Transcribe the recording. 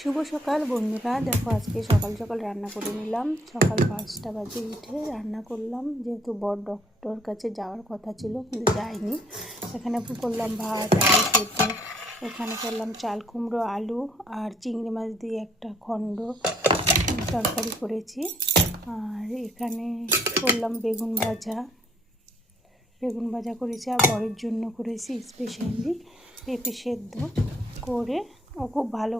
শুভ সকাল বন্ধুরা, দেখো আজকে সকাল সকাল রান্না করে নিলাম। সকাল 5টা বাজে উঠে রান্না করলাম, যেহেতু বড় ডক্টর কাছে যাওয়ার কথা ছিল কিন্তু যাইনি। এখানে করলাম ভাত, আলু সেদ্ধ, এখানে করলাম চাল কুমড়ো, আলু আর চিংড়ি মাছ দিয়ে একটা খণ্ড তরকারি করেছি। আর এখানে করলাম বেগুন ভাজা করেছি। আর বরের জন্য করেছি স্পেশালি পেঁপে সেদ্ধ করে ও খুব ভালো